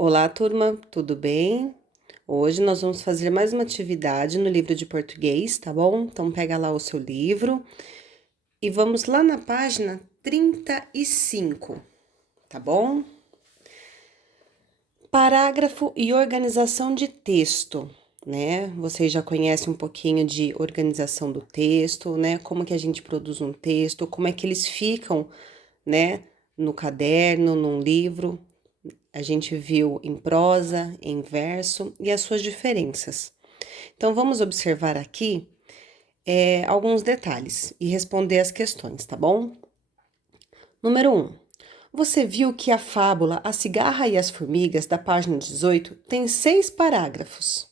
Olá, turma, tudo bem? Hoje nós vamos fazer mais uma atividade no livro de português, tá bom? Então pega lá o seu livro e vamos lá na página 35, tá bom? Parágrafo e organização de texto, né? Vocês já conhecem um pouquinho de organização do texto, né? Como que a gente produz um texto, como é que eles ficam, né? No caderno, num livro. A gente viu em prosa, em verso e as suas diferenças. Então, vamos observar aqui alguns detalhes e responder as questões, tá bom? Número 1. Você viu que a fábula A Cigarra e as Formigas, da página 18, tem 6 parágrafos.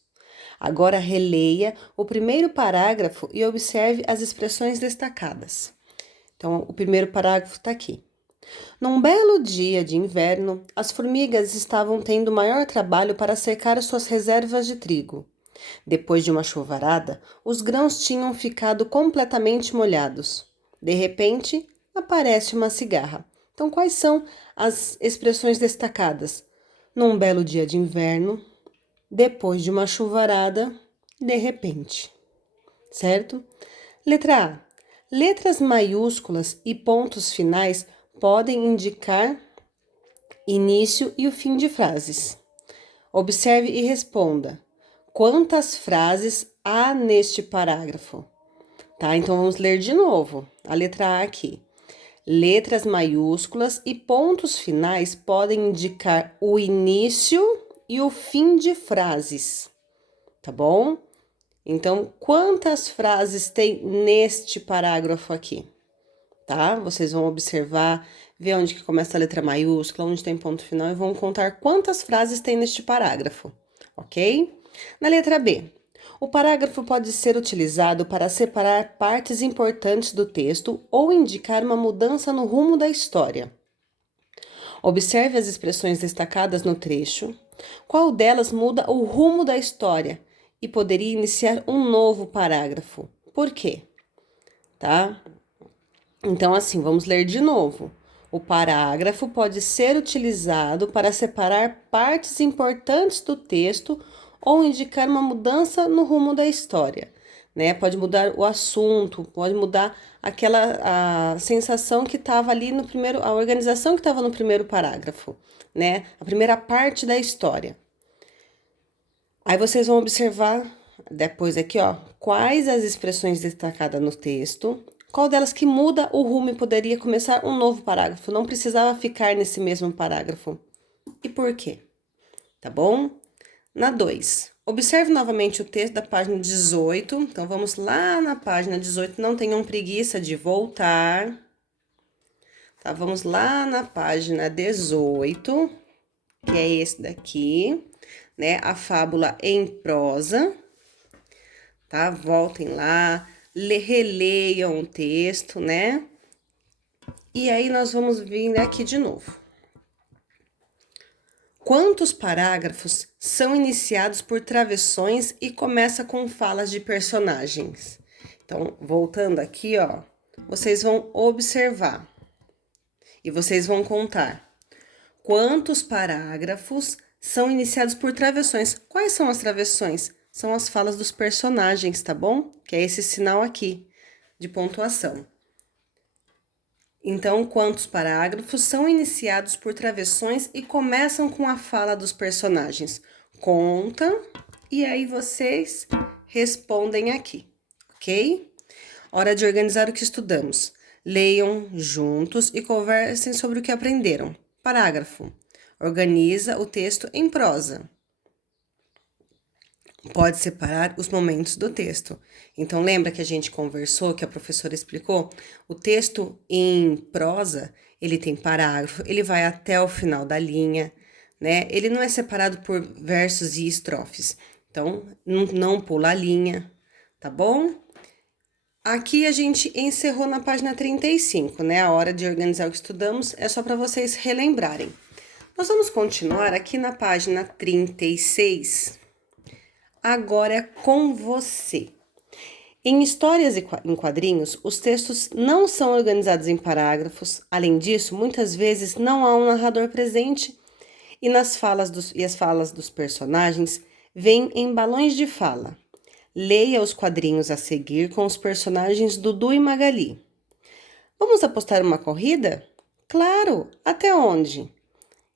Agora releia o primeiro parágrafo e observe as expressões destacadas. Então, o primeiro parágrafo está aqui. Num belo dia de inverno, as formigas estavam tendo maior trabalho para secar suas reservas de trigo. Depois de uma chuvarada, os grãos tinham ficado completamente molhados. De repente, aparece uma cigarra. Então, quais são as expressões destacadas? Num belo dia de inverno, depois de uma chuvarada, de repente. Certo? Letra A. Letras maiúsculas e pontos finais podem indicar início e o fim de frases. Observe e responda. Quantas frases há neste parágrafo? Tá? Então vamos ler de novo. A letra A aqui. Letras maiúsculas e pontos finais podem indicar o início e o fim de frases. Tá bom? Então, quantas frases tem neste parágrafo aqui? Tá? Vocês vão observar, ver onde que começa a letra maiúscula, onde tem ponto final e vão contar quantas frases tem neste parágrafo, ok? Na letra B, o parágrafo pode ser utilizado para separar partes importantes do texto ou indicar uma mudança no rumo da história. Observe as expressões destacadas no trecho. Qual delas muda o rumo da história e poderia iniciar um novo parágrafo? Por quê? Tá? Então, assim, vamos ler de novo. O parágrafo pode ser utilizado para separar partes importantes do texto ou indicar uma mudança no rumo da história, né? Pode mudar o assunto, pode mudar aquela a sensação que estava ali no primeiro, a organização que estava no primeiro parágrafo, né? A primeira parte da história. Aí vocês vão observar depois aqui, ó, quais as expressões destacadas no texto, qual delas que muda o rumo e poderia começar um novo parágrafo, não precisava ficar nesse mesmo parágrafo. E por quê? Tá bom? Na 2, observe novamente o texto da página 18. Então, vamos lá na página 18, não tenham preguiça de voltar. Tá? Vamos lá na página 18, que é esse daqui, né? A fábula em prosa. Tá? Voltem lá, releiam o texto, né? E aí nós vamos vir aqui de novo. Quantos parágrafos são iniciados por travessões e começa com falas de personagens? Então, voltando aqui, ó, vocês vão observar e vocês vão contar. Quantos parágrafos são iniciados por travessões? Quais são as travessões? São as falas dos personagens, tá bom? Que é esse sinal aqui de pontuação. Então, quantos parágrafos são iniciados por travessões e começam com a fala dos personagens? Conta e aí vocês respondem aqui, ok? Hora de organizar o que estudamos. Leiam juntos e conversem sobre o que aprenderam. Parágrafo. Organiza o texto em prosa. Pode separar os momentos do texto. Então, lembra que a gente conversou, que a professora explicou? O texto em prosa, ele tem parágrafo, ele vai até o final da linha, né? Ele não é separado por versos e estrofes. Então, não pula a linha, tá bom? Aqui a gente encerrou na página 35, né? A hora de organizar o que estudamos é só para vocês relembrarem. Nós vamos continuar aqui na página 36. Agora é com você. Em histórias e em quadrinhos, os textos não são organizados em parágrafos. Além disso, muitas vezes não há um narrador presente. E as falas dos personagens vêm em balões de fala. Leia os quadrinhos a seguir com os personagens Dudu e Magali. Vamos apostar uma corrida? Claro! Até onde?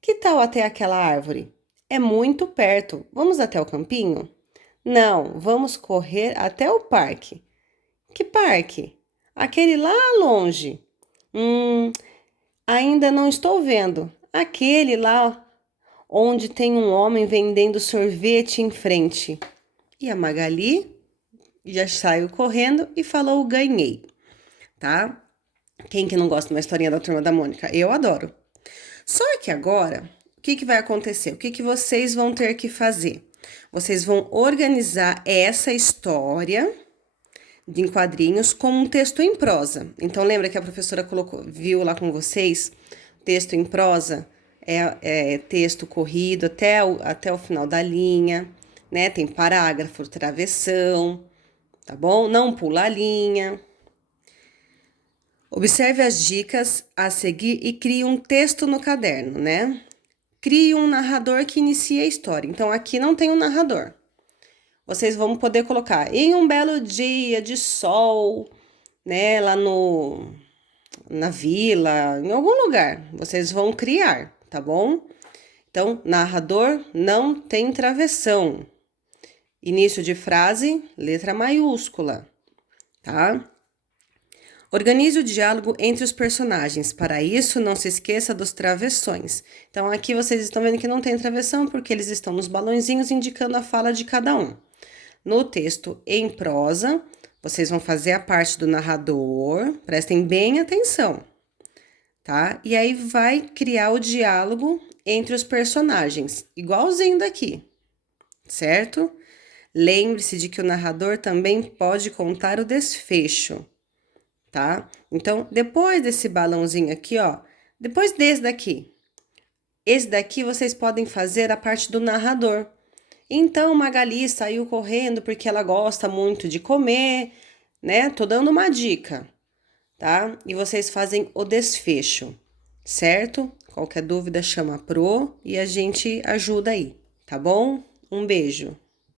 Que tal até aquela árvore? É muito perto. Vamos até o campinho? Não, vamos correr até o parque. Que parque? Aquele lá longe. Hum, ainda não estou vendo. Aquele lá onde tem um homem vendendo sorvete em frente. E a Magali já saiu correndo e falou: ganhei, tá? Quem que não gosta de uma historinha da Turma da Mônica? Eu adoro. Só que agora, o que vai acontecer? O que vocês vão ter que fazer? Vocês vão organizar essa história em quadrinhos com um texto em prosa. Então, lembra que a professora viu lá com vocês? Texto em prosa é texto corrido até o final da linha, né? Tem parágrafo, travessão, tá bom? Não pula a linha. Observe as dicas a seguir e crie um texto no caderno, né? Crie um narrador que inicie a história. Então, aqui não tem um narrador. Vocês vão poder colocar em um belo dia de sol, né? Lá na vila, em algum lugar. Vocês vão criar, tá bom? Então, narrador não tem travessão. Início de frase, letra maiúscula, tá? Organize o diálogo entre os personagens. Para isso, não se esqueça dos travessões. Então, aqui vocês estão vendo que não tem travessão porque eles estão nos balõezinhos indicando a fala de cada um. No texto em prosa, vocês vão fazer a parte do narrador. Prestem bem atenção, tá? E aí vai criar o diálogo entre os personagens, igualzinho daqui, certo? Lembre-se de que o narrador também pode contar o desfecho, tá? Então, depois desse balãozinho aqui, ó, depois desse daqui, esse daqui vocês podem fazer a parte do narrador. Então, Magali saiu correndo porque ela gosta muito de comer, né? Tô dando uma dica, tá? E vocês fazem o desfecho, certo? Qualquer dúvida chama a Pro e a gente ajuda aí, tá bom? Um beijo.